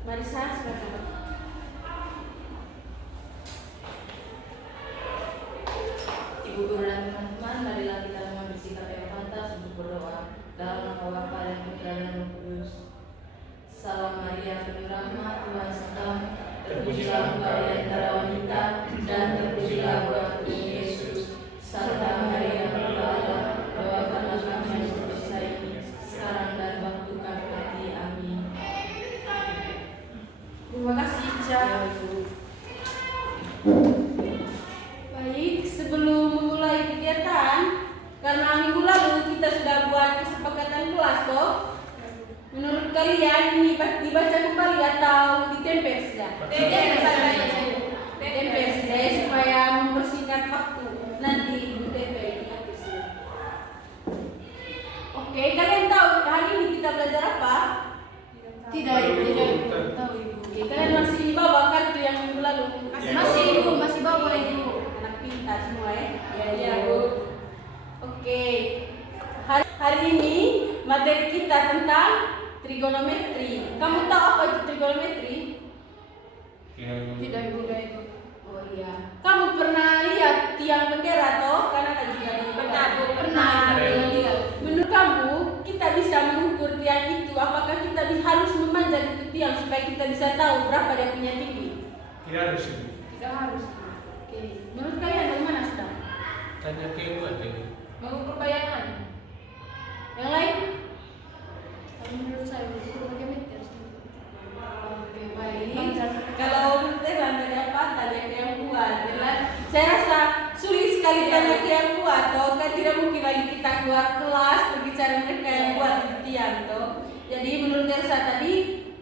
Marisa, silakan. Ibu guru dan teman-teman, marilah kita mengambil sikap yang pantas untuk berdoa dalam nama Bapa dan Putra dan Roh Kudus. Salam Maria, penuh rahmat, Tuhan sertamu. Terpujilah engkau di antara wanita, dan terpujilah buah tubuhmu Yesus. Santa Maria, Bunda Allah, doakanlah kami yang berdosa ini, sekarang dan waktu kami mati. Amin. Terima kasih, Ica. Ya, Ibu. Baik, sebelum memulai kegiatan, karena minggu lalu kita sudah buat kesepakatan kelas, toh. Menurut kalian ini dibaca kembali atau ditempel saja? Ditempel saja supaya mempersingkat waktu nanti ditempel di habisnya. Oke, kalian tahu hari ini kita belajar apa? Tidak, Ibu. Tidak tahu, Ibu. Oke, kalian masih bawa kartu yang minggu lalu? Masih, Ibu. Masih bawa, Ibu. Anak pintar semua ya? Ya, Bu. Oke, hari ini materi kita tentang trigonometri. Kamu tahu apa itu trigonometri? Tidak, Ibu. Oh iya. Kamu pernah lihat tiang bendera toh? Karena ada juga di Pernah lihat. Menurut kamu, kita bisa mengukur tiang itu? Apakah kita harus memanjat itu tiang supaya kita bisa tahu berapa dia punya tinggi? Tidak harus ini. Tidak harus. Oke. Menurut kalian bagaimana sedang? Tanya ke ibu aja. Mengukur bayangan. Yang lain? Menurut saya, pakai meter. Oke, baik. Kalau menurut Elan tadi apa? Tanya ke yang buat. Elan, saya rasa sulit sekali tanya ke yang buat. Toh kan tidak mungkin lagi kita keluar kelas berbicara mereka yang buat di tiang toh. Jadi menurut Elsa tadi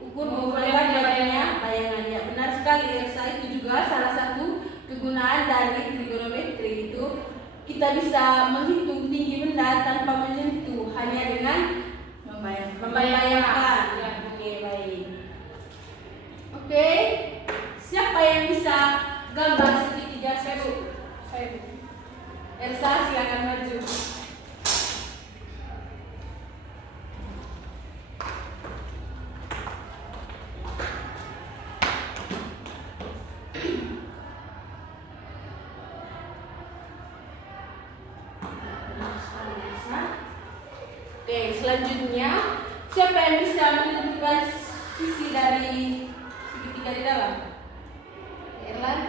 ukur bayangannya. Ya benar sekali Elsa, itu juga salah satu kegunaan dari trigonometri itu. Kita bisa menghitung tinggi benda tanpa menyentuh, hanya dengan membayangkan. Ya, oke, baik. Oke, siapa yang bisa gambar segitiga? Saya. Elsa, silakan maju. Oke, selanjutnya siapa yang bisa menentukan sisi dari segitiga di dalam? Erlan?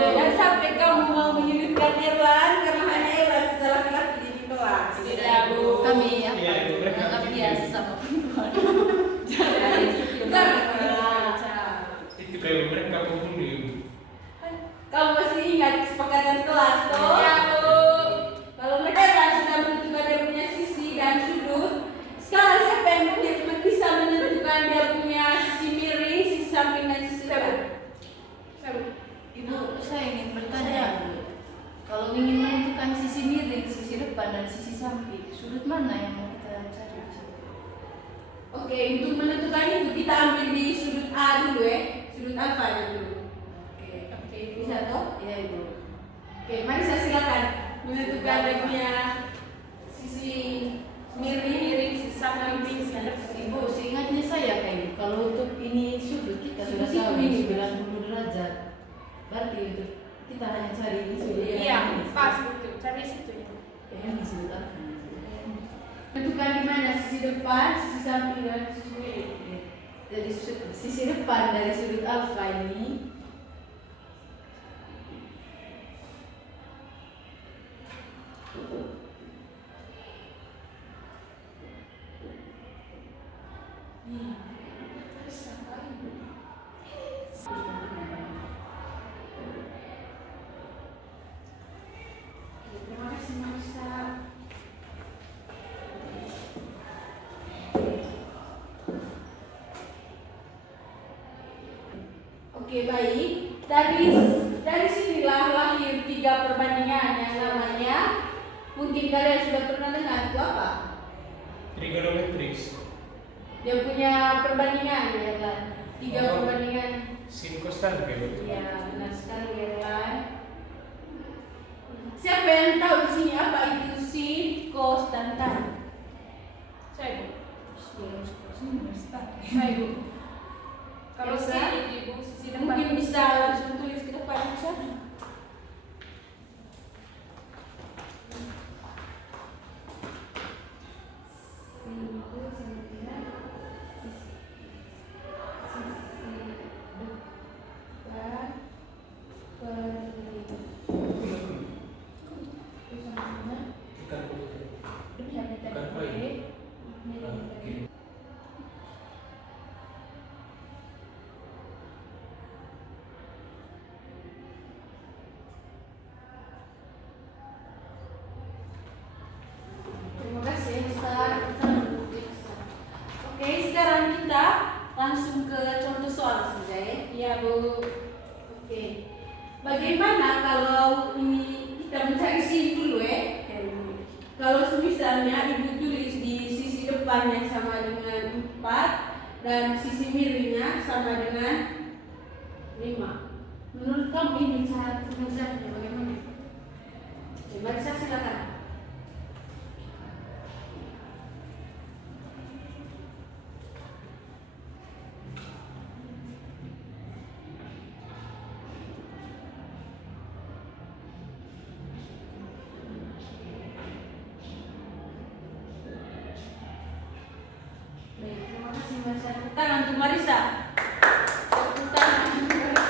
Dan sampai kamu mau menyudutkan Erlan karena hanya Erlan setelah laki-laki di kelas. Tidak, Bu. Kami ya. Iya, Ibu. Menganggap dia sesama perempuan. Itu kayak mereka penghuni. Kamu masih ingat kesepakatan kelas toh? Ya, Bu. Kalau mereka sudah menentukan dia punya sisi dan sudut, sekarang siapa yang bisa menentukan dia punya sisi miring, sisi samping dan sisi depan? Ibu, saya ingin bertanya. Kalau ingin menentukan sisi miring, sisi depan, dan sisi samping, sudut mana yang mau kita cari? Oke, untuk menentukan itu kita ambil di sudut A dulu ya, sudut alfa dulu. Oke, bisa toh? Iya, Ibu. Oke, mari saya silakan menentukan dia punya sisi miring, sisi samping, sisi depan. Ibu, seingatnya saya kayak kalau untuk ini sudut kita sudah Sudut tahu ini. 90 derajat. Berarti untuk kita hanya cari ini sudut. Iya, pas itu, cari situ ya. Ini sudut apa? Menentukan di mana sisi depan, sisi samping dan sisi miring. Jadi sisi depan dari sudut alfa ini Terima kasih Marisa. Oke, baik. dari sinilah lahir 3 perbandingan yang namanya, mungkin kalian sudah pernah dengar itu apa? Trigonometris. Dia punya perbandingan ya kan? 3 perbandingan. Sin cos tan kayak gitu. Ya benar sekali ya kan? Siapa yang tahu di sini apa itu sin, cos, dan tan? Saya Bu. Saya Bu. Kalau Elsa, sini ibu sisi depan. mungkin bisa langsung tulis ke depan saja. Terima kasih Elsa. Oke, sekarang kita langsung ke contoh soal saja ya. Iya Bu. Oke. Bagaimana kalau ini kita mencari sin dulu ya? Kalau misalnya Ibu tulis di sisi depannya sama dengan 4 dan sisi miringnya sama dengan 5. Menurut kamu ini cara pengerjaannya bagaimana? Mari saya silakan. Baik, terima kasih Marisa. Tepuk tangan untuk Marisa. Tepuk tangan untuk Marisa.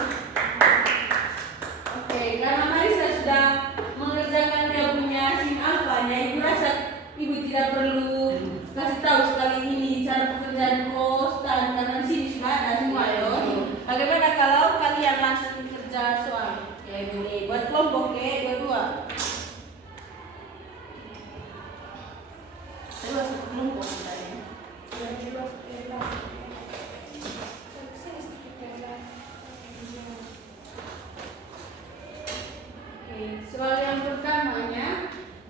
Oke, karena Marisa sudah mengerjakan dia punya sin alfanya, Ibu rasa Ibu tidak perlu kasih tahu sekali ini cara pekerjaan cos tan, karena di sini sudah ada semua ya. Bagaimana kalau kalian langsung kerja soal? Ya Ibu nih, buat kelompok ya, dua-dua. Dua satu kelompok tadi. Oke, soal yang pertamanya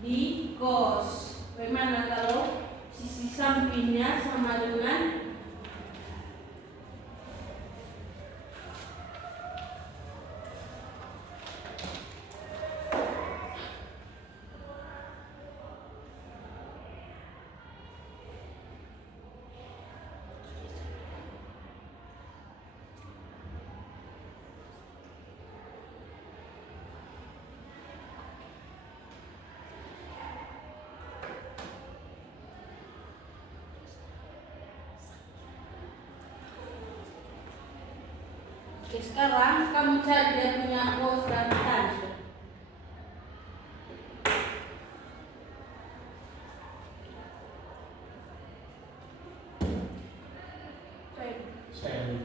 di cos. Bagaimana kalau sisi sampingnya sama dengan Oke, sekarang kamu cari dia punya cos dan tan. Saya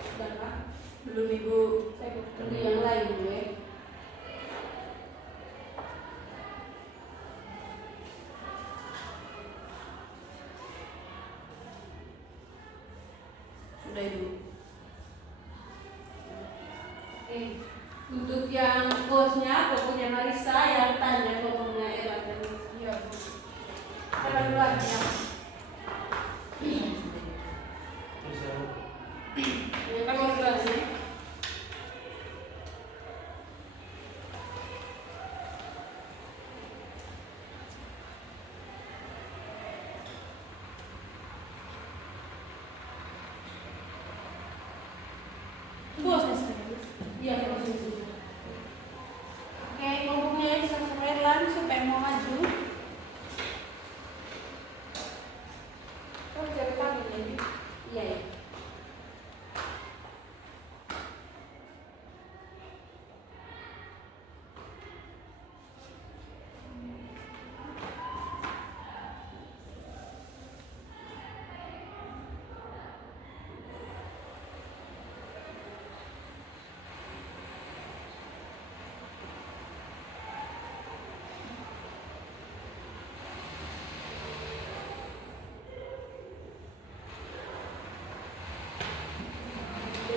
Sudah Pak? Belum Ibu. Saya tunggu yang lain dulu ya. Sudah Ibu. Oke, untuk yang cosnya pokoknya Marisa, yang tanya pokoknya Ella dan iya Bu. Saya duluan ya. Ya, kamu duluan ya. Bos, iya bos. Oke, kelompoknya bisa Erlan supaya mau maju. Oh, jadi kami ini. Iya ya.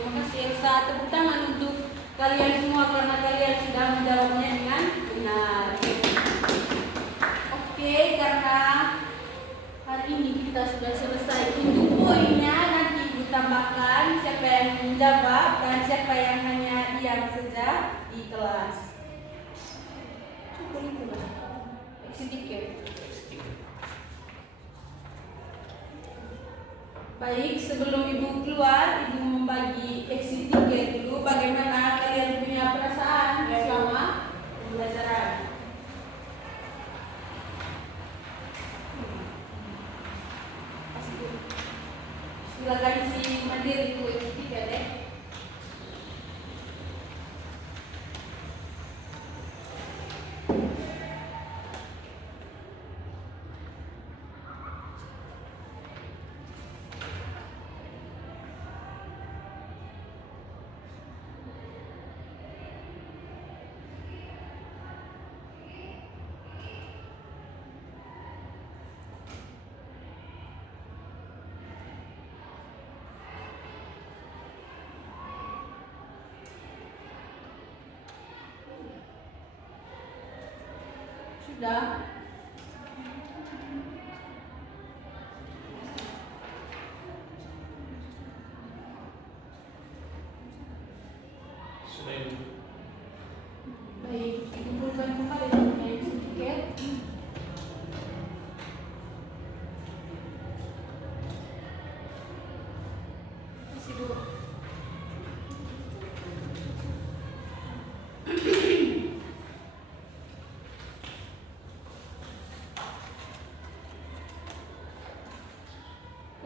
Terima kasih Elsa. Tepuk tangan untuk kalian semua karena kalian sudah menjawabnya dengan benar. Oke, karena hari ini kita sudah selesai. Untuk poinnya nanti Ibu tambahkan siapa yang menjawab dan siapa yang hanya diam saja di kelas. Cukup itu lah. Sedikit. Baik, sebelum Ibu keluar, Ibu membagi exit ticket dulu. Bagaimana kalian punya perasaan selama pembelajaran? Silakan isi mandiri itu exit ticket ya. Sudah. Sudah Ibu. Baik, dikumpulkan kembali dengan exit ticket. Kasih Bu.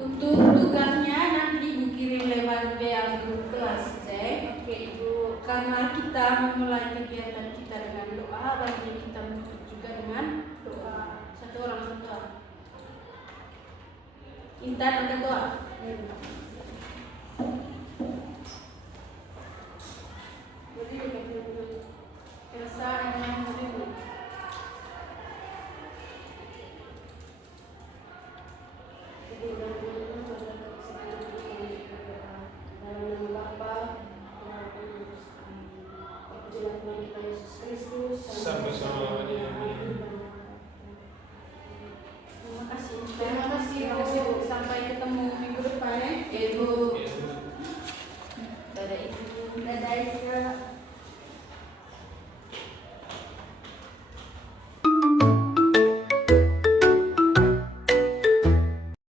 Untuk tugasnya nanti Ibu kirim lewat WA grup kelas cek. Oke Ibu, karena kita memulai kegiatan kita dengan doa, baiknya kita menutup juga dengan doa. Satu orang berdoa. Intan ada doa. Berdiri dulu. Elsa yang berdiri. Sampai selamanya. Amin.